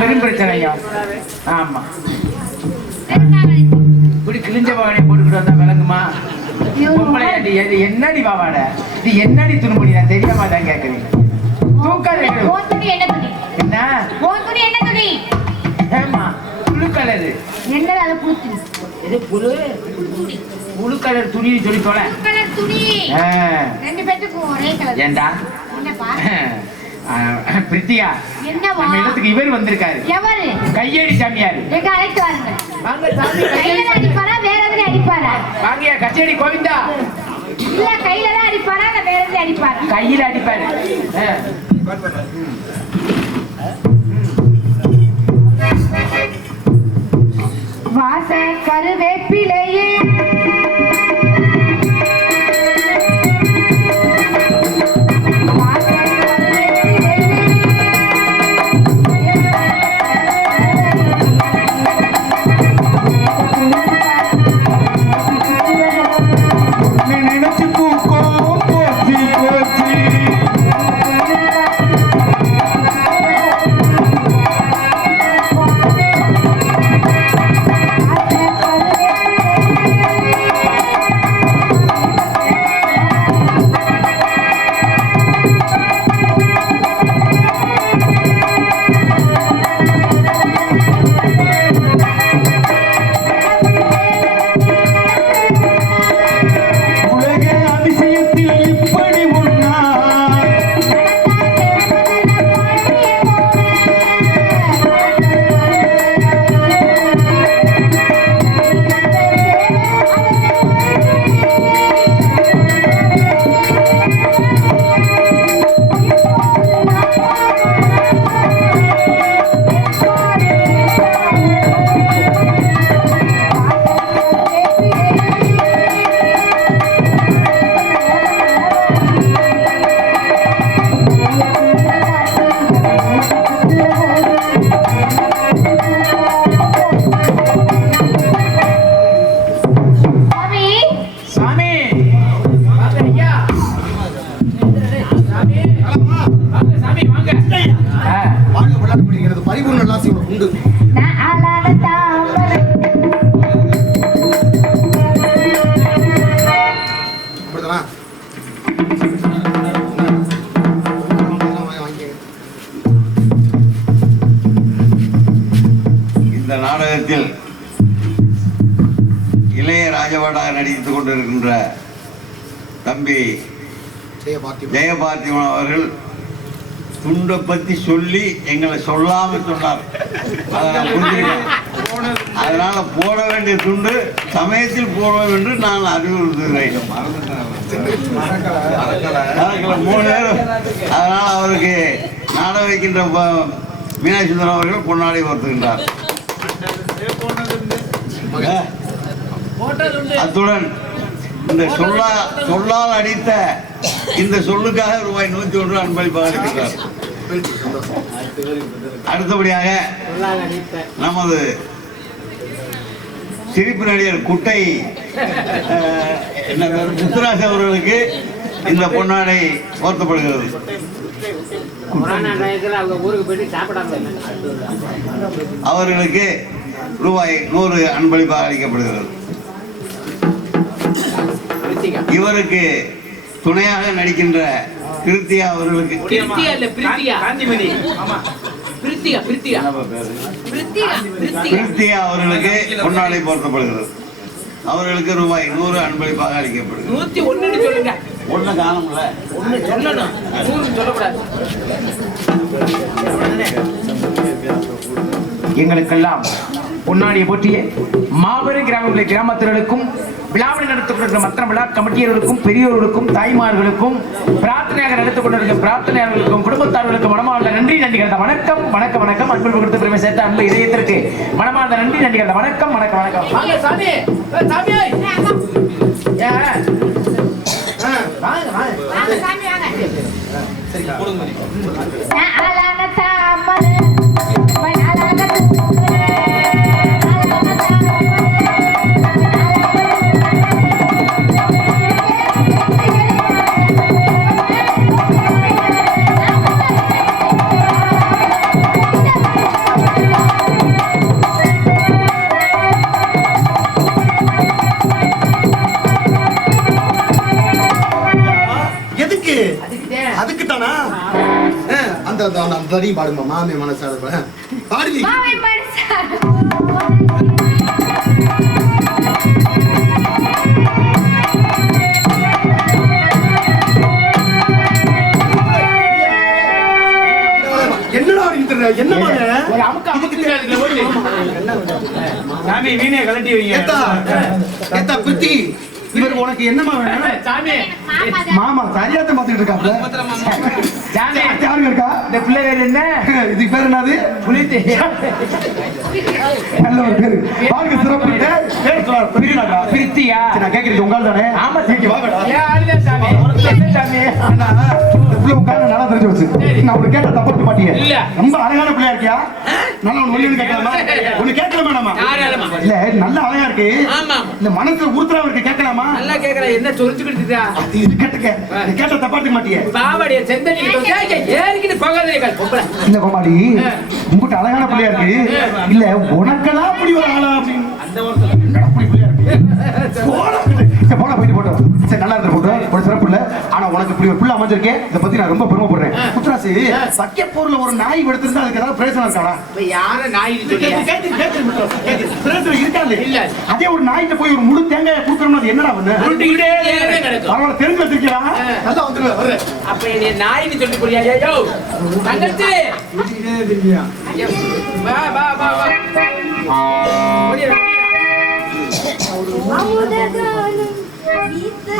பெரும் பிரச்சனையா? ஆமா, இப்படி கிழிஞ்ச பாவாடை போட்டுக்கிட்டு வந்தா விளங்குமா? இது என்னடி பாவாடை, இது என்னடி துணிமணி? நான் தெரியாம தான் கேட்கறேன். தூக்காத என்ன ஏமா புழு கலரு என்ன புழு கலர் துணி சொல்லி தொலை. ஏண்டா பிரித்தியா, நம்ம இடத்துக்கு இவர் வந்திருக்காரு. கையேடி சாமியாரு. வாங்கியா கச்சேரி கோவிந்தா. இல்ல கையில தான் அடிப்பாரா, வேற எதுல அடிப்பாரா? கையில அடிப்பாரு. வாச கருவேப்பிலையே இளைய ராஜபாடாக நடித்துக் கொண்டிருக்கின்ற தம்பி ஜெயபார்த்திவன் அவர்கள் துண்டை பத்தி சொல்லி எங்களை சொல்லாம சொன்னார். அதை நான் புரிஞ்சுக்கிறேன். அதனால போட வேண்டிய துண்டு சமயத்தில் போடுவோம் என்று நான் அறிவுறுத்துகிறேன். அதனால அவருக்கு நாட வைக்கின்ற மீனாட்சி சுந்தரம் அவர்கள் பொன்னாடை வருத்துகின்றார். அத்துடன் இந்த சொல்லால் அடித்த இந்த சொல்லுக்காக ரூபாய் 101 அன்பளிப்பாக இருக்கிறார். அடுத்தபடியாக நமது சிரிப்பு நடிகர் குட்டை முத்துராஜ் அவர்களுக்கு இந்த பொன்னாடை போர்த்தப்படுகிறது. அவர்களுக்கு ரூபாய் 100 அன்பளிப்பாக அளிக்கப்படுகிறது. இவருக்கு துணையாக நடிக்கின்ற கிருத்தியா அவர்களுக்கு கிருத்தியா அவர்களுக்கு பொன்னாடை போர்த்தப்படுகிறது. அவர்களுக்கு ரூபாய் 100 அன்பளிப்பாக அளிக்கப்படுகிறது. 101 சொல்லுங்க. ஒண்ணு காணும்ல, ஒண்ணு சொல்லணும், 100 சொல்லக்கூடாது. எங்களுக்கெல்லாம் பொன்னாடியை போற்றிய மாபெரும் கிராமத்தினருக்கும் விழாவில் நடத்தப்பட்டிருக்கிற மற்ற விழா கமிட்டியர்களுக்கும் பெரியோர்களுக்கும் தாய்மார்களுக்கும் பிரார்த்தனையாக நடத்திக் கொண்டிருக்கிற பிரார்த்தனையாளர்களுக்கும் குடும்பத்தார்களுக்கும் மனமார்ந்த நன்றி நன்றிகள். வணக்கம் வணக்கம் வணக்கம். அன்பு கொடுத்த பெருமை சேர்த்த அன்பு இதயத்திற்கு மனமார்ந்த நன்றி நன்றிகள். வணக்கம் வணக்கம் வணக்கம். எதுக்கு அதுக்கு தானா அந்த அந்த தடி பாடுமா மாமே மனசார பாடுவி மாமே மனசா என்னடா இருக்கிற என்னமா ஒரு அமுக்கு அமுக்கு தெரியாதுல ஓடி சாமி வீணே கலட்டி வைங்க ஏத்தா ஏத்தா பிரித்தி இவர் உனக்கு என்னமா வேணும் சாமி மாமா சரியாத்த மாத்திட்டு இருக்காப்ல சாமி யாருங்க இருக்கா இந்த பிள்ளை பேர் என்ன இதுக்கு பேர் என்னது புலித்தே நல்ல ஒரு பேரு பாருங்க சிறப்பு பேர் சொல்றாரு பிரித்தினாக்கா பிரித்தியா நான் கேக்குறது உங்கள் தானே ஆமா நீங்க வாங்கடா ஏன் ஆளுதே சாமி என்ன சாமி அண்ணா இவ்வளவு உட்கார்ந்து நல்லா தெரிஞ்சு வச்சு நான் ஒரு கேட்ட தப்பிட்டு மாட்டீங்க இல்ல. ரொம்ப அழகான பிள்ளையா இருக்கியா நல்லா ஒண்ணு கேட்கலாமா ஒண்ணு கேட்கலாமா நம்ம யாராலமா? இல்ல நல்ல அழகா இருக்கு ஆமா. இந்த மனசுல உறுத்துறா இருக்கு கேட்கலாமா நல்லா கேக்குற என்ன சொரிச்சுக்கிட்டு அது இது கேட்டுக்க நீ கேட்ட தப்பாட்டுக்க மாட்டியே பாவடைய செந்தடி ஏறிக்கிட்டு போகாதே பொம்பளை இல்ல கோமாளி உங்ககிட்ட அழகான பிள்ளையா இருக்கு இல்ல உனக்கெல்லாம் அப்படி ஒரு ஆளா அப்படின்னு அந்த ஒருத்தர் என்னடா அப்படி பிள்ளையா இருக்கு போனா போயிட்டு போட்டோம் சரி நல்லா இருந்து போட்டோம் ஒரு சிறப்பு இல்ல ஆனா உனக்கு இப்படி ஒரு பிள்ளை அமைஞ்சிருக்கேன் இதை பத்தி நான் ரொம்ப பெருமைப்படுறேன் குத்ராசி சக்கியப்பூர்ல ஒரு நாய் எடுத்திருந்தா அதுக்கு ஏதாவது பிரயோஜனம் இருக்காடா இப்ப யார நாயின்னு சொல்லியா பிரயோஜனம் இருக்காது இல்ல. அதே ஒரு நாய்கிட்ட போய் ஒரு முழு தேங்காயை கொடுக்கணும்னா அது என்னடா பண்ணு உருட்டிக்கிட்டே கிடக்கும் பரவாயில்ல தெரிஞ்சு வச்சிருக்கா நல்லா வந்துருவேன் அப்ப என்னைய நாயின்னு சொல்லி போறியா ஐயோ தங்கச்சி ஐயா, வா வா வா வா ஓடியா, ஓடியா. அமுதகானம் வீத்த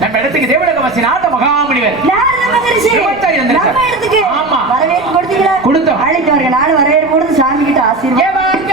நம்ம இடத்துக்கு தேவலோகவாசி நாட்ட மகாமுனிவர் திருமத்தாரி வந்திருக்கார். ஆமா. வரவேற்பு கொடுத்தீங்களா? கொடுத்தோம். அழைத்தவர்கள் நானும் வரவேற்பு கொடுத்து சாமி கிட்ட ஆசீர்வாதம் ஏ வாங்க